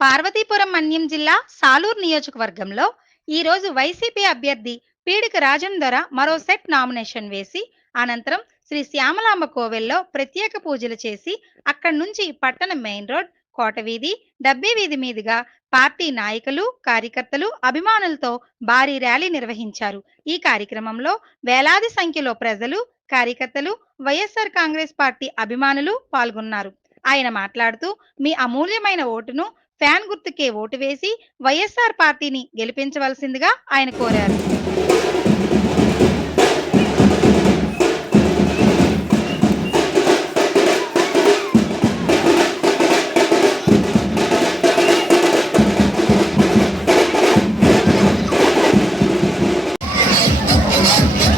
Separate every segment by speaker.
Speaker 1: పార్వతీపురం మన్యం జిల్లా సాలూర్ నియోజకవర్గంలో ఈరోజు వైసీపీ అభ్యర్థి పీడిక రాజన్ దొర మరో సెట్ నామినేషన్ వేసి అనంతరం శ్రీ శ్యామలాంబ కోవెల్లో ప్రత్యేక పూజలు చేసి అక్కడి నుంచి పట్టణ మెయిన్ రోడ్ కోటవీధి డబ్బీ వీధి మీదుగా పార్టీ నాయకులు కార్యకర్తలు అభిమానులతో భారీ ర్యాలీ నిర్వహించారు. ఈ కార్యక్రమంలో వేలాది సంఖ్యలో ప్రజలు కార్యకర్తలు వైఎస్ఆర్ కాంగ్రెస్ పార్టీ అభిమానులు పాల్గొన్నారు. ఆయన మాట్లాడుతూ మీ అమూల్యమైన ఓటును ఫ్యాన్ గుర్తుకే ఓటు వేసి వైఎస్ఆర్ పార్టీని గెలిపించవలసిందిగా ఆయన కోరారు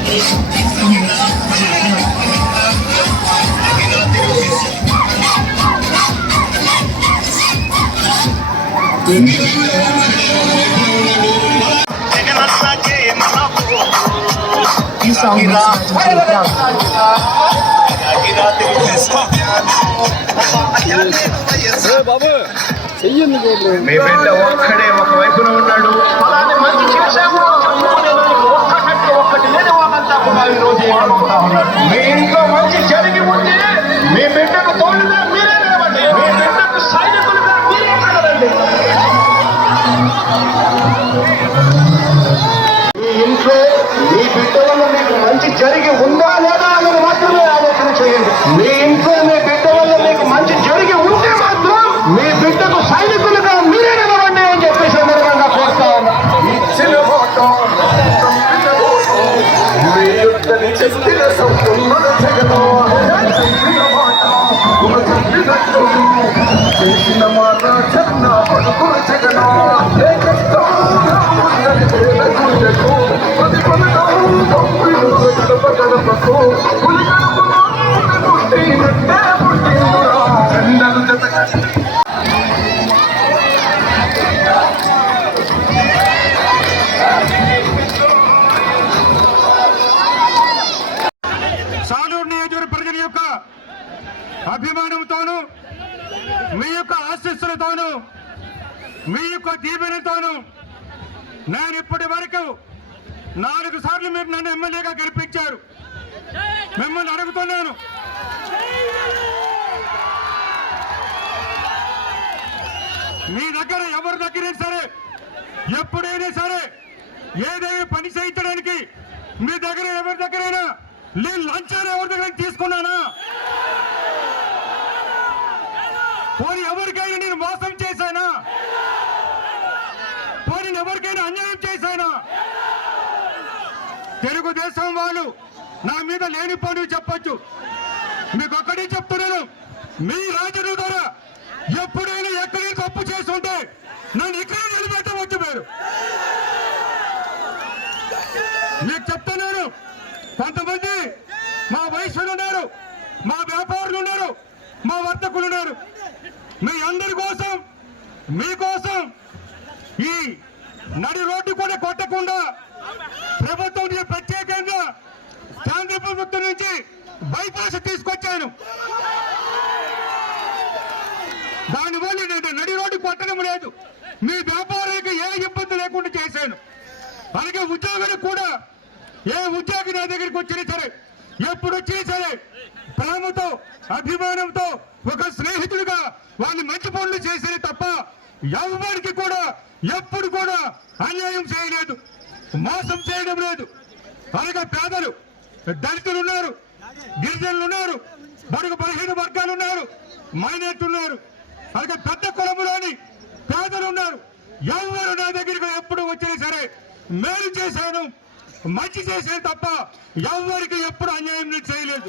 Speaker 2: Thank you. By Joe.
Speaker 3: బాబు. చెయ్యండి
Speaker 4: మీ బిడ్డ ఒక్కడే ఒక వైపున ఉన్నాడు. ఉందా లేదా అనేది మాత్రమే ఆలోచన చేయండి మీ ఇంట్లో మీ బిడ్డ వల్ల మీకు మంచి జరిగి ఉంటే మాత్రం మీ బిడ్డకు సైనికులుగా మీరే నిలవండి అని చెప్పి సందర్భంగా కోరుతా ఉన్నా ఇచ్చిన ఓటం, మీ యుద్ధని చెప్పిన సంపూర్ణ జగను. మాట, చేసిన మాట
Speaker 3: నియోజకవర్గ ప్రజల యొక్క అభిమానంతోను మీ యొక్క ఆశీస్సులతోను మీ యొక్క దీవెనతోను నేను ఇప్పటి వరకు నాలుగు సార్లు మీరు నన్ను ఎమ్మెల్యేగా గెలిపించారు. మిమ్మల్ని అడుగుతున్నాను. మీ దగ్గర ఎవరి దగ్గరైనా సరే ఎప్పుడైనా సరే ఏదైనా పని చేయించడానికి మీ దగ్గర ఎవరి దగ్గరైనా నేను లంచాలు ఎవరి దగ్గర తీసుకున్నానా? పోనీ ఎవరికైనా నేను మోసం చేశానా? పోనీ ఎవరికైనా అన్యాయం చేశానా? తెలుగుదేశం వాళ్ళు నా మీద లేని పనులు చెప్పొచ్చు. మీకు ఒక్కడే చెప్తున్నాను. మీ రాజుల ద్వారా ఎప్పుడైనా ఎక్కడైనా తప్పు చేస్తుంటే నన్ను ఇక్కడ నిలబెట్టవచ్చు మీరు. మీకు చెప్తున్నాను. కొంతమంది మా వయసులు ఉన్నారు మా వ్యాపారులు ఉన్నారు మా వర్తకులు ఉన్నారు. మీ అందరి కోసం మీకోసం ఈ నడి రోడ్డు బైపాస్ తీసుకొచ్చాను. దానివల్ల నేను నడి రోడ్డు కొట్టడం లేదు. మీ వ్యాపారానికి ఏ ఇబ్బంది లేకుండా చేశాను. అలాగే ఉద్యోగులకు కూడా ఏ ఉద్యోగి నా దగ్గరికి వచ్చినా సరే ఎప్పుడు వచ్చినా సరే ప్రేమతో అభిమానంతో ఒక స్నేహితుడిగా వాళ్ళు మంచి పనులు చేశారు తప్ప ఎవరికి కూడా ఎప్పుడు కూడా అన్యాయం చేయలేదు మోసం చేయడం లేదు. అలాగే పేదలు దళితులు ఉన్నారు. గిరిజనులు ఉన్నారు. బడుగు బలహీన వర్గాలు ఉన్నారు. మైనార్టీ ఉన్నారు. అలాగే పెద్ద కులములోని పేదలు ఉన్నారు. ఎవరు నా దగ్గరికి ఎప్పుడు వచ్చినా సరే మేలు చేశాను మంచి చేశాను తప్ప ఎవరికి ఎప్పుడు అన్యాయం చేయలేదు.